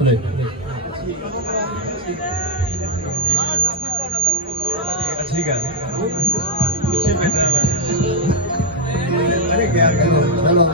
बोले अच्छी गाल पीछे बैठा है अरे क्या करो चलो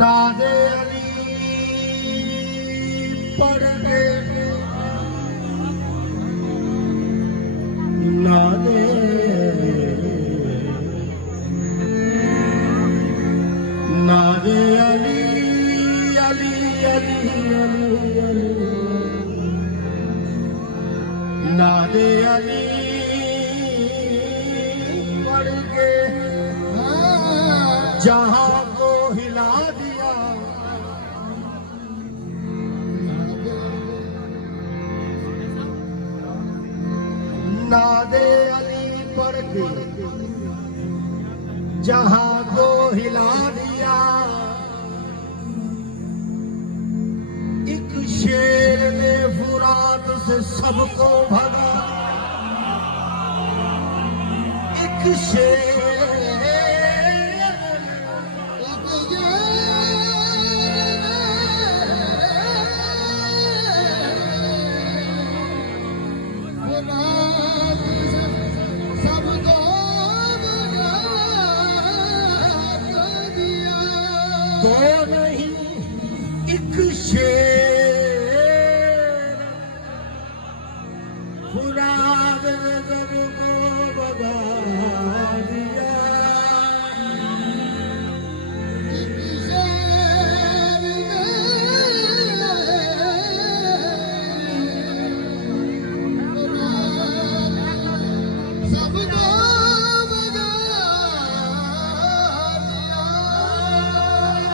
नादे अली पढ़ के नादे नादे अली अली अली अली अली नादे अली पढ़ के जहां को हिला दिया नादे अली पढ़ के जहां को हिला दिया एक शेर ने फुरात से सबको भगा एक शेर सबको नहीं एक शेर फुराद नजर को भगा दिया।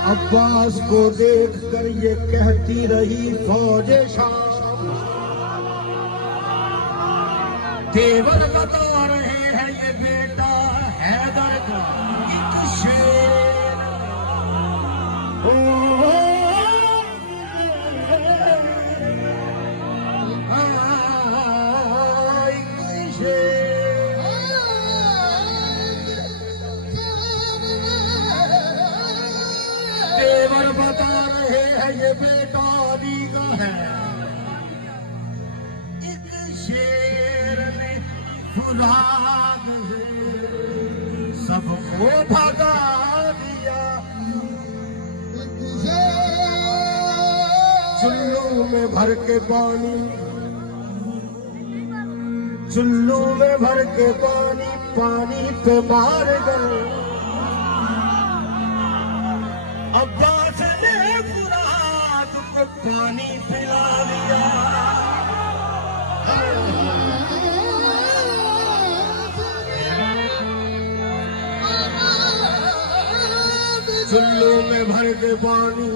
अब्बास को देख कर ये कहती रही फौजे शाम, तेवर बता रहे हैं ये बेटा हैदर का एक शेर। ओ एक शेर, तेवर बता रहे हैं ये बेटा अली का है एक शेर ने फुराद से सबको भगा दिया। चुल्लू में भर के पानी, चुल्लू में भर के पानी, पानी पे मार गए। अब्बास ने फुराद को पानी पिला दिया। चुल्लू में भर के पानी,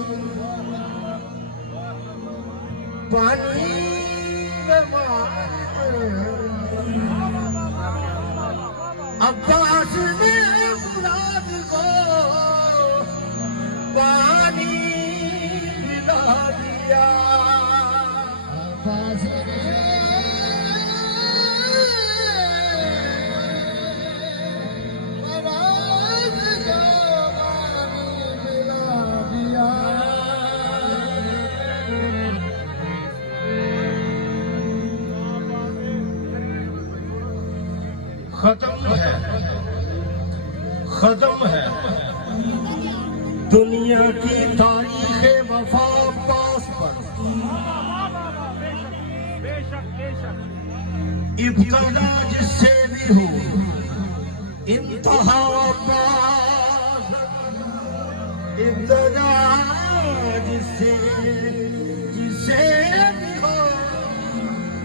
पानी में मार। अब्बास ने फुराद को पानी पिला दिया। अब्बास ने फुराद को पानी पिला दिया। खत्म है, खत्म है दुनिया की तारीख वफा अब्बास पर। इब्तदा जिससे भी हो इंतहा अब्बास, इब्तदा जिससे जिसे भी हो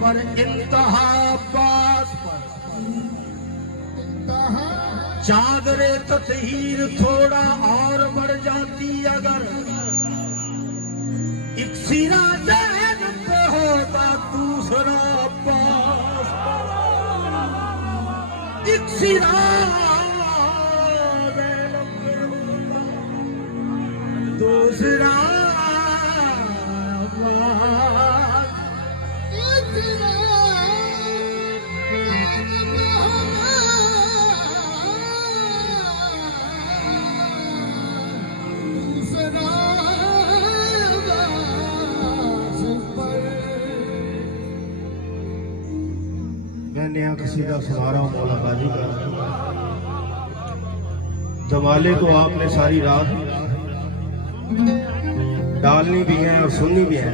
पर इंतहा अब्बास पर। चादरे ततहीर थोड़ा और बढ़ जाती अगर एक सिरा ज़ैन पे होता दूसरा अब्बास, एक सिरा ज़ैन पे होता दूसरा अब्बास, एक सिरा नया कसीदा सुना रहा हूँ मौला गाजी का। जमाले को आपने सारी रात डालनी भी है और सुननी भी है।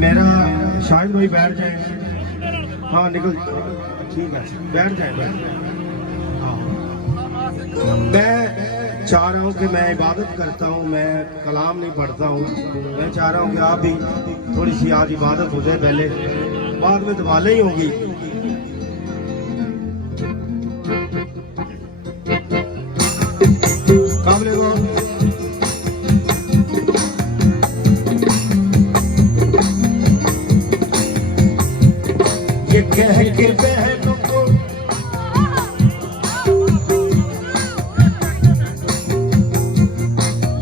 मेरा शायद भाई बैठ जाए। हाँ निकल, ठीक है बैठ जाए, बैठ जाए। हाँ मैं चाह रहा हूँ कि मैं इबादत करता हूँ, मैं कलाम नहीं पढ़ता हूँ। मैं चाह रहा हूँ कि आप भी थोड़ी सी आज इबादत हो जाए पहले, बाद में दवाले ही होगी। काबिल को ये कह के बहनों को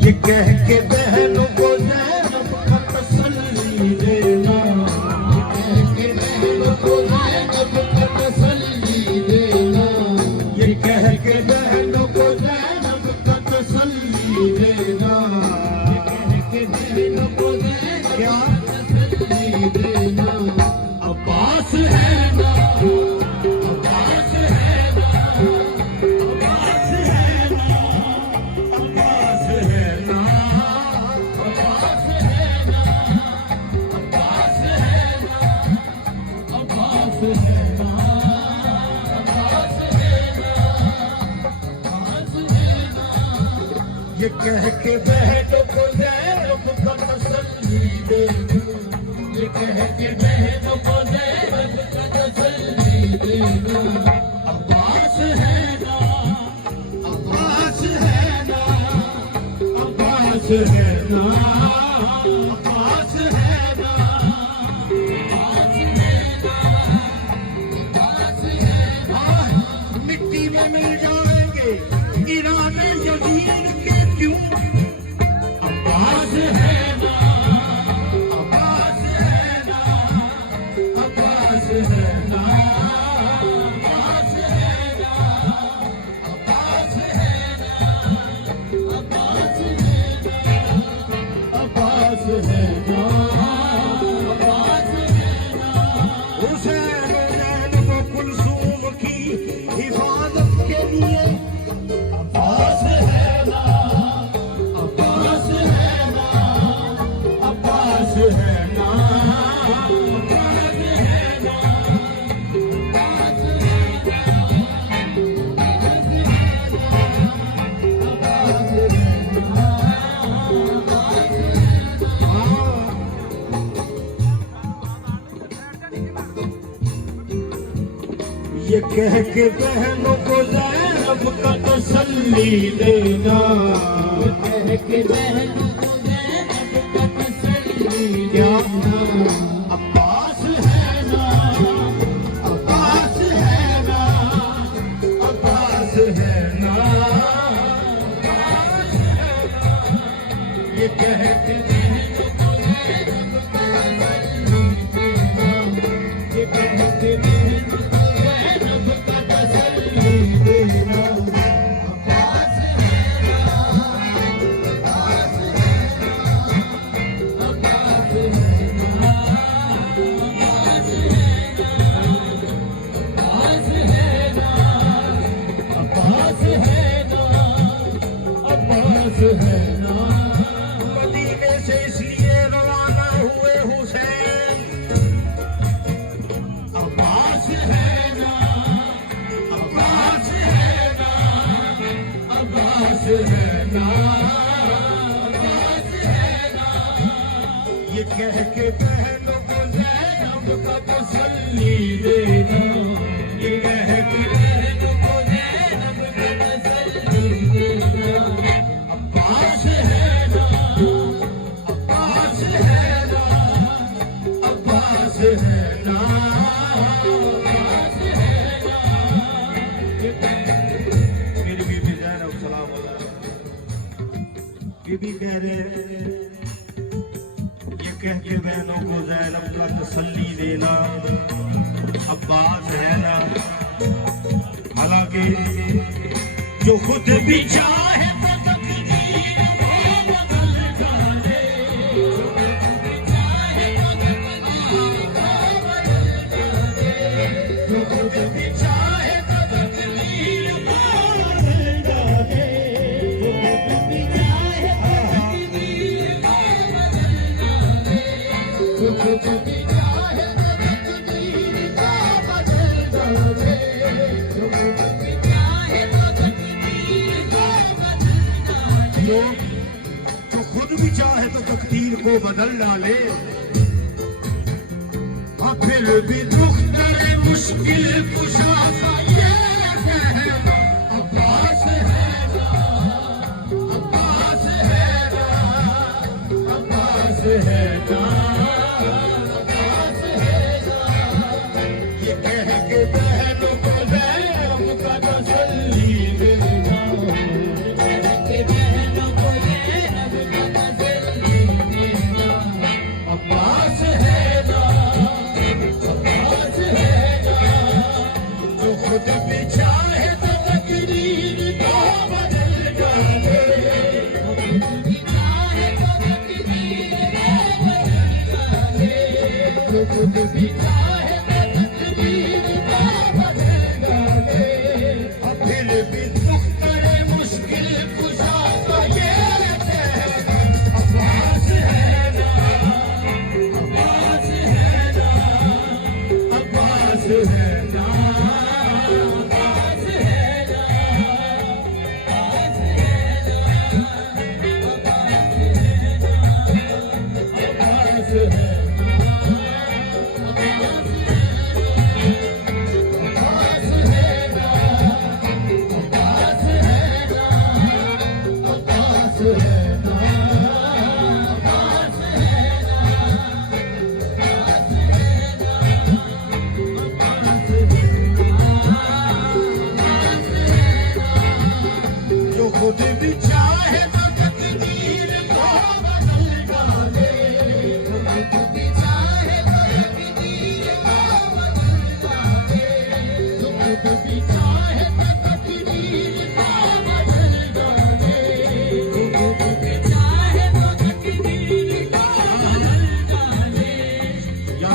ये कह के बहनों को ज़ैनब का तसल्ली देना, ये कह के बहनों को ज़ैनब का तसल्ली देना, ये कह के बहनों को ज़ैनब का तसल्ली देना, ये कह के बहनों को ज़ैनब का तसल्ली देना। अब्बास है ना, अब्बास है ना, ये कह के बहनों को ज़ैनब का तसल्ली देना, ये कह के बहनों को ज़ैनब का तसल्ली देना। अब्बास है ना, अब्बास है ना, अब्बास है ना, अब्बास है ना, अब्बास है ना। मिट्टी में मिल जाएंगे इरादे यजीद के क्यों। अब्बास है ना, अब्बास है ना, अब्बास है ना, अब्बास है ना, अब्बास है ना, अब्बास है ना, अब्बास है ना, अब्बास है ना। हुसैन ज़ैनब व कुलसूम की हिफाजत के लिए अब्बास है ना, अब्बास है ना, अब्बास है ना, अब्बास है ना, अब्बास ये कह के बहनों को ज़ैनब का तसल्ली देना, ये कह के बहनों को ज़ैनब का तसल्ली देना। अब्बास है ना, अब्बास है ना, अब्बास है ना, अब्बास है ना। ये कह के बहनों को ज़ैनब का तसल्ली देना, ये कह के बहनों को ज़ैनब का तसल्ली देना। अब्बास है ना, अब्बास है ना, अब्बास है ना, अब्बास है ना, अब्बास है ना, अब्बास है ना। मदीने से इसलिए रवाना हुए हुसैन, अब्बास है ना, अब्बास है ना, अब्बास है ना, अब्बास है ना। ये कह के बहनों को ज़ैनब का तसल्ली देना, ये कह के बहनों को ज़ैनब का तसल्ली देना। अब्बास है ना, अब्बास है ना, अब्बास है ना, अब्बास है ना। मेरी बीबी ज़ैनब सलाम बीबी कह रहे हैं, ये कह के बहनों को ज़ैनब का तसल्ली देना, अब्बास है ना। हालांकि जो खुद भी चाहे तो तकदीर को बदल डाले, जो खुद भी चाहे तो तकदीर को बदल डाले, जो खुद भी चाहे तो तकदीर को बदल डाले, जो खुद भी चाहे तो तकदीर को बदल डाले, जो खुद भी चाहे तो तकदीर को बदल डाले, जो खुद भी चाहे तो तकदीर को बदल डाले। जो खुद भी चाहे तो तकदीर को बदल डाले, और फिर भी दुख करे मुश्किल कुशा सा ये कहना। अब्बास है ना, अब्बास है ना, अब्बास है ना, अब्बास है ना। ये कह के बहनों को ज़ैनब का तसल्ली देना, ये कह के बहनों को ज़ैनब का तसल्ली देना। अब्बास है ना, अब्बास है ना। जो खुद भी चाहे तो तकदीर को बदल डाले, जो खुद भी चाहे तो तकदीर को बदल डाले, जो खुद भी चाहे तो तकदीर को बदल डाले। और फिर भी दुख करे मुश्किल कुशा का ये कहना। अब्बास है ना, अब्बास है ना, अब्बास है ना, अब्बास है ना, अब्बास है ना।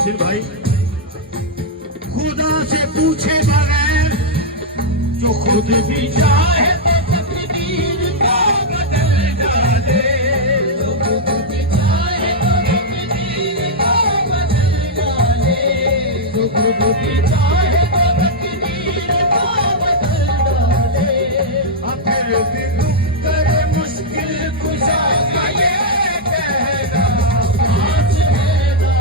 मोहसिन भाई, खुदा से पूछे बगैर जो खुद भी चाहे तो तकदीर का बदल डाले, जो खुद भी चाहे तो तकदीर का बदल डाले, जो खुद भी चाहे तो तकदीर का बदल डाले। फिर भी रुक कर मुश्किल कुशा का ये कहना पास है ना,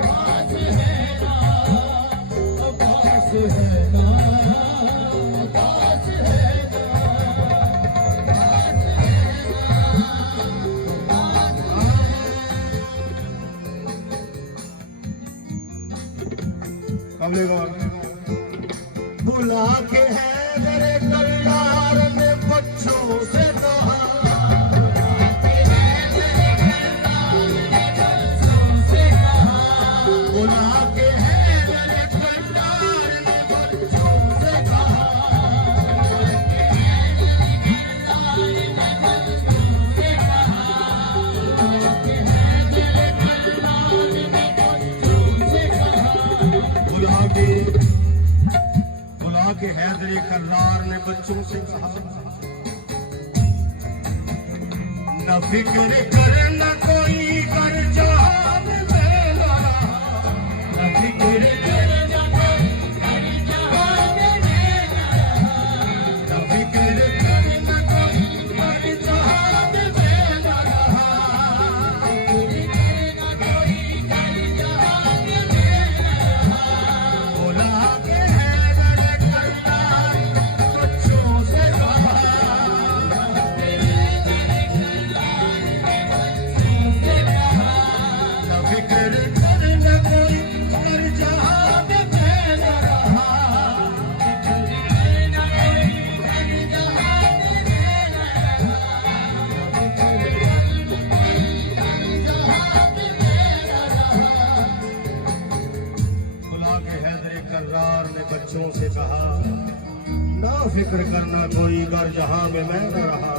पास है ना, पास है ना, पास है ना। बुला के है मेरे कल्लार ने बच्चों से कहा, बुला के है मेरे कल्लार ने बच्चों से कहा, बुला के हैदर कल्लार ने बच्चों से कहा, न फिक्र करना कोई कर जहां में मेरा, न फिक्र करना कोई कर जहां में मेरा, न फिक्र करना कोई कर जहां में मेरा, फिक्र करना कोई कर जहां में मेरा। बुला के हैदर कल्लार बच्चों से कहा, फिक्र करना कोई कर जहां में मैं न रहा, फिक्र करना कोई कर जहां में मैं न रहा, फिक्र करना कोई कर जहां में मैं न रहा। बुला के हैदर कल्लार ने बच्चों से कहा, ना फिक्र करना कोई कर जहां में मैं न रहा,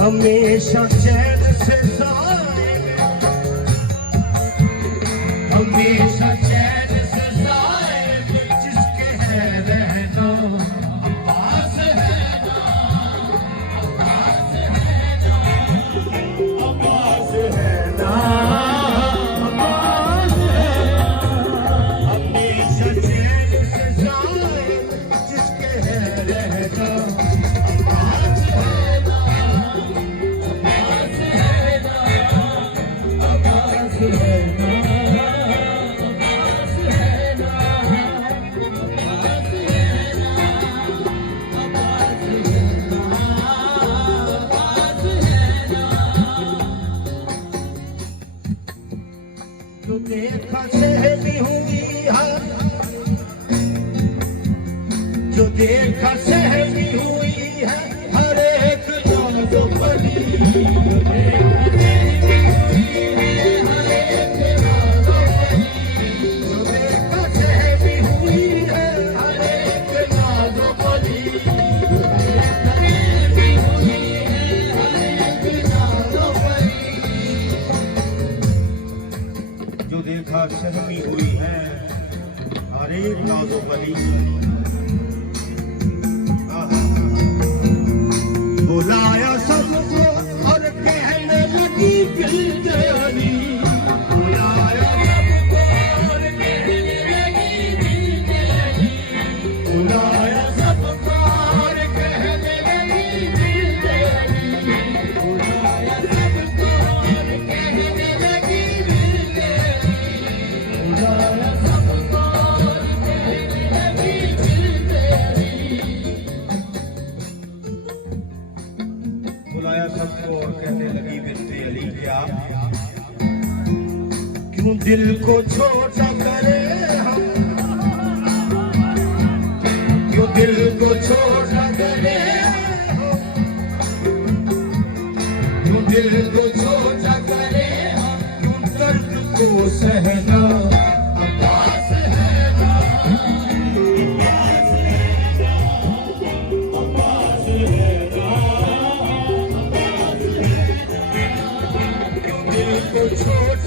हमेशा चैन से जाएंगे, हमेशा चैन से जाएंगे, जिसके है रहना पास है ना, पास है ना, पास है ना, पास है ना, हमेशा चैन से जाएंगे, जिसके है रहना पास है ना, जो देखा सहमी हुई है, जो देखा सहमी हुई है, हर एक नाज़ परी, जो देखा सहमी हुई है, हर एक नाज़ परी, जो देखा सहमी हुई है, हर एक नाज़ परी, जो देखा सहमी हुई है, हर एक नाज़ परी, जो देखा सहमी हुई है हर एक नाज़ो परी। बुलाया सबको और कहने लगी दिल तेरी, बुलाया सबको और कहने लगी दिल तेरी, बुलाया सबको और कहने लगी दिल तेरी, बुलाया सबको और कहने लगी दिल तेरी, बुलाया सबको और कहने लगी दिल तेरी, बुलाया सबको और कहने लगी बिनते अली, क्या क्यों दिल को छोटा करे हम, क्यों दिल को छोटा करे हम, क्यों दिल को छोटा करे हम, क्यों दर्द को सहना पास है ना, पास है ना, पास है ना, पास है छोड़